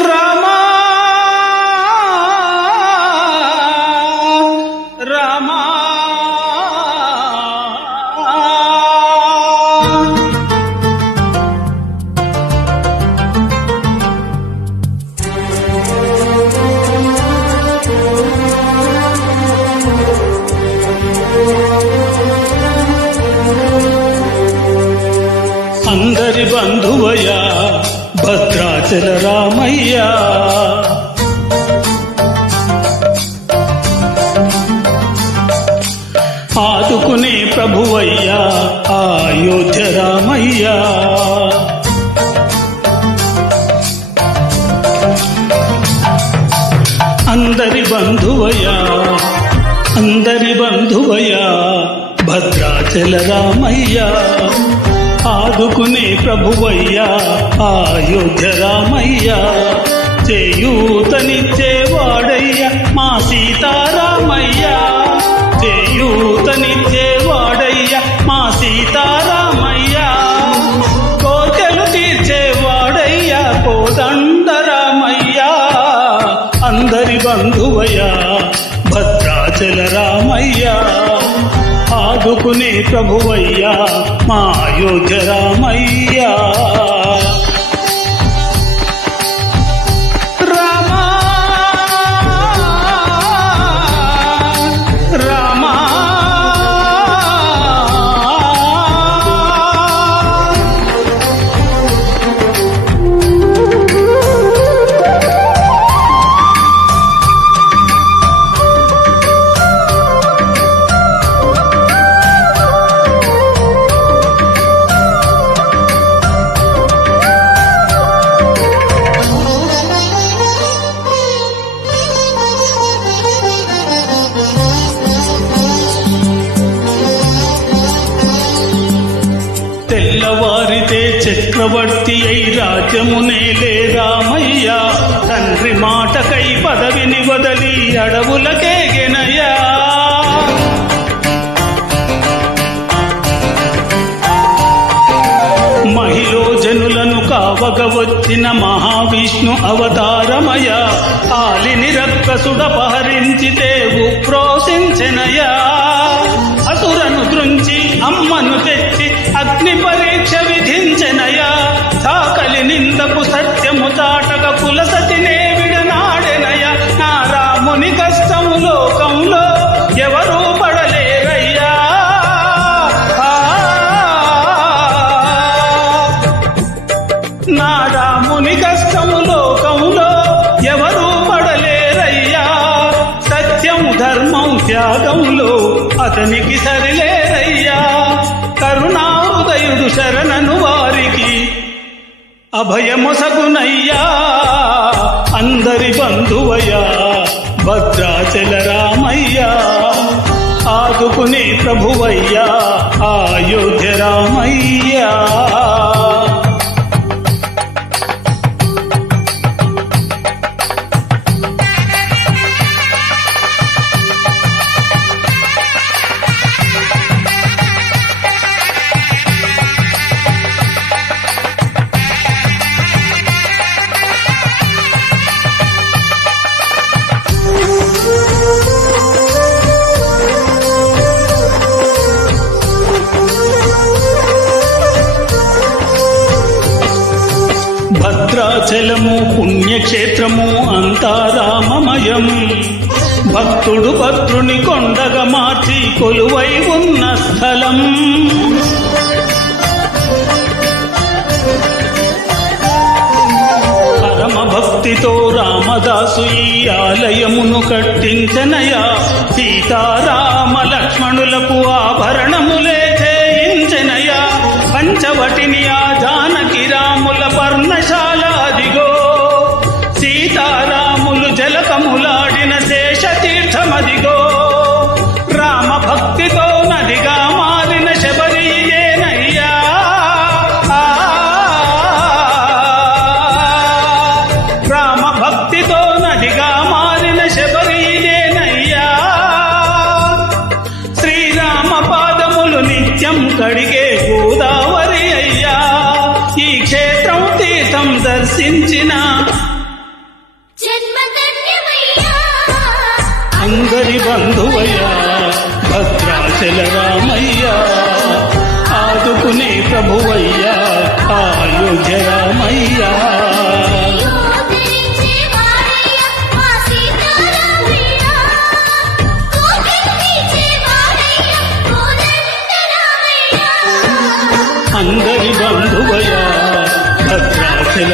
రామా రామా అందరి బంధువయ్యా భద్రాచల రామయ్యా, ఆదుకునే ప్రభువయ్యా అయోధ్య రామయ్యా. అందరి బంధువయ్యా అందరి బంధువయ్యా భద్రాచల రామయ్యా, ఆదుకునే ప్రభువయ్యా అయోధ్య రామయ్యా. చేయూతనిచ్చేవాడయ్యా మా సీతారామయ్యా, చేయూతనిచ్చేవాడయ్యా మా సీతారామయ్యా. కోర్కెలు తీర్చేవాడయ్యా కోదండరామయ్యా. అందరి బంధువయ్యా భద్రాచల రామయ్యా, ఆదుకునే ప్రభువయ్యా మా అయోధ్య రామయ్యా. రామా రామా తెల్లవారితే చక్రవర్తి అయి రాజ్యమునేలే రామయ్యా. తండ్రి మాటకై పదవిని వదలి అడవులకేగెనయ్యా. మహిళో జనులను కావగ వచ్చిన మహావిష్ణు అవతారమయ్యా. ఆలిని రక్కసుడపహరించితే ఉక్రోశించెనయ్యా. అసురను దృంచి అమ్మను తెచ్చి అగ్ని పరీక్ష విధించెనయా. సాకలి నిందకు సత్యము తాటక కులసతినే విడనాడెనయా. నా రాముని కష్టము లోకంలో ఎవరూ పడలేరయ్యా. నా రాముని కష్టము లోకంలో ఎవరూ పడలేరయ్యా. సత్యము ధర్మం త్యాగంలో అతనికి సరిలేరయ్యా. కరుణాహృదయుడు శరణను వారికి అభయమొసగునయ్యా. అందరి బంధువయ్యా భద్రాచల రామయ్యా, ఆదుకునే ప్రభువయ్యా అయోధ్య రామయ్యా. భద్రాచలము పుణ్యక్షేత్రము అంతా రామమయం. భక్తుడు భద్రుని కొండగా మార్చి కొలువై ఉన్న స్థలం. పరమ భక్తితో రామదాసు ఈ ఆలయమును కట్టించనయా. సీతారామ లక్ష్మణులకు ఆభరణములే చేయించనయా. పంచవటిని ఆ జానకి రాముల పర్ణశాల అదిగో. సీతారాములు జలకములాడిన శేషతీర్థమదిగో. రామ భక్తితో నదిగా మారిన శబరియేనయ్యా. రామ భక్తితో నదిగా మారిన శబరియేనయ్యా. శ్రీరామ పాదములు నిత్యం కడిగే గోదావరి అయ్యా. ఈ క్షేత్రం తీర్థం దర్శించిన అందరి బంధువయ్యా భద్రాచల రామయ్యా ఆదుకునే ప్రభువయ్యా అయోధ్య రామయ్యా అందరి బంధువయ్యా భద్రాచల